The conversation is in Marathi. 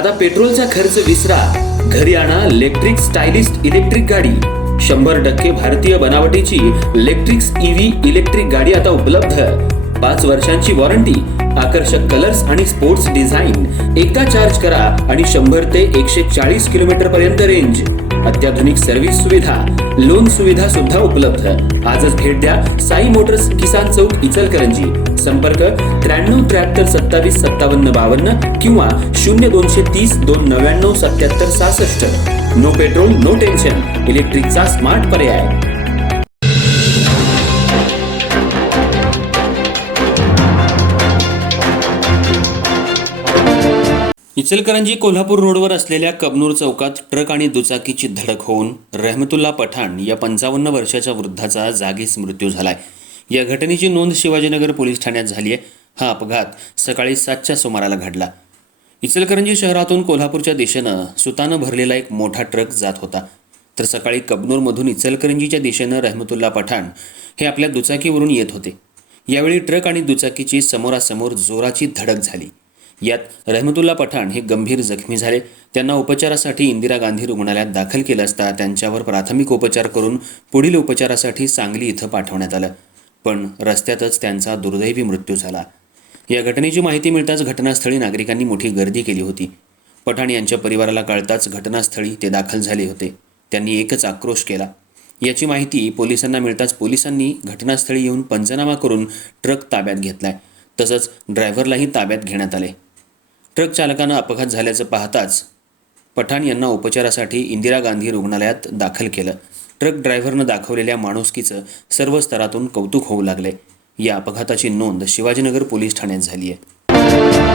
आता पेट्रोलचा खर्च विसरा, घरी आणा इलेक्ट्रिक स्टायलिस्ट इलेक्ट्रिक गाडी। 100% भारतीय बनावटीची इलेक्ट्रिक्स ईव्ही इलेक्ट्रिक गाडी आता उपलब्ध। 5 वर्षांची वॉरंटी, आकर्षक कलर्स आणि स्पोर्ट्स डिझाइन। एकदा चार्ज करा आणि 100 ते 140 किलोमीटर पर्यंत रेंज। अत्याधुनिक सर्व्हिस सुविधा, लोन सुविधा सुद्धा उपलब्ध। आजच भेट द्या साई मोटर्स, किसान चौक, इचलकरंजी। संपर्क 93 73 27 57 52 किंवा 0230 299 77 66। नो पेट्रोल नो टेन्शन, इलेक्ट्रिकचा स्मार्ट पर्याय। इचलकरंजी कोल्हापूर रोडवर असलेल्या कबनूर चौकात ट्रक आणि दुचाकीची धडक होऊन रहमतुल्ला पठाण या 55 वर्षाच्या वृद्धाचा जागीच मृत्यू झालाय। या घटनेची नोंद शिवाजीनगर पोलीस ठाण्यात झाली आहे। हा अपघात सकाळी 7च्या सुमाराला घडला। इचलकरंजी शहरातून कोल्हापूरच्या दिशेनं सुतानं भरलेला एक मोठा ट्रक जात होता, तर सकाळी कबनूरमधून इचलकरंजीच्या दिशेनं रहमतुल्ला पठाण हे आपल्या दुचाकीवरून येत होते। यावेळी ट्रक आणि दुचाकीची समोरासमोर जोराची धडक झाली। यात रहमतुल्ला पठाण हे गंभीर जखमी झाले। त्यांना उपचारासाठी इंदिरा गांधी रुग्णालयात दाखल केलं असता त्यांच्यावर प्राथमिक उपचार करून पुढील उपचारासाठी सांगली इथं पाठवण्यात आलं, पण रस्त्यातच त्यांचा दुर्दैवी मृत्यू झाला। या घटनेची माहिती मिळताच घटनास्थळी नागरिकांनी मोठी गर्दी केली होती। पठाण यांच्या परिवाराला कळताच घटनास्थळी ते दाखल झाले होते। त्यांनी एकच आक्रोश केला। याची माहिती पोलिसांना मिळताच पोलिसांनी घटनास्थळी येऊन पंचनामा करून ट्रक ताब्यात घेतलाय, तसंच ड्रायव्हरलाही ताब्यात घेण्यात आले। ट्रक चालकानं अपघात झाल्याचं पाहताच पठाण यांना उपचारासाठी इंदिरा गांधी रुग्णालयात दाखल केलं। ट्रक ड्रायव्हरनं दाखवलेल्या माणुसकीचं सर्व स्तरातून कौतुक होऊ लागले। या अपघाताची नोंद शिवाजीनगर पोलीस ठाण्यात झाली आहे।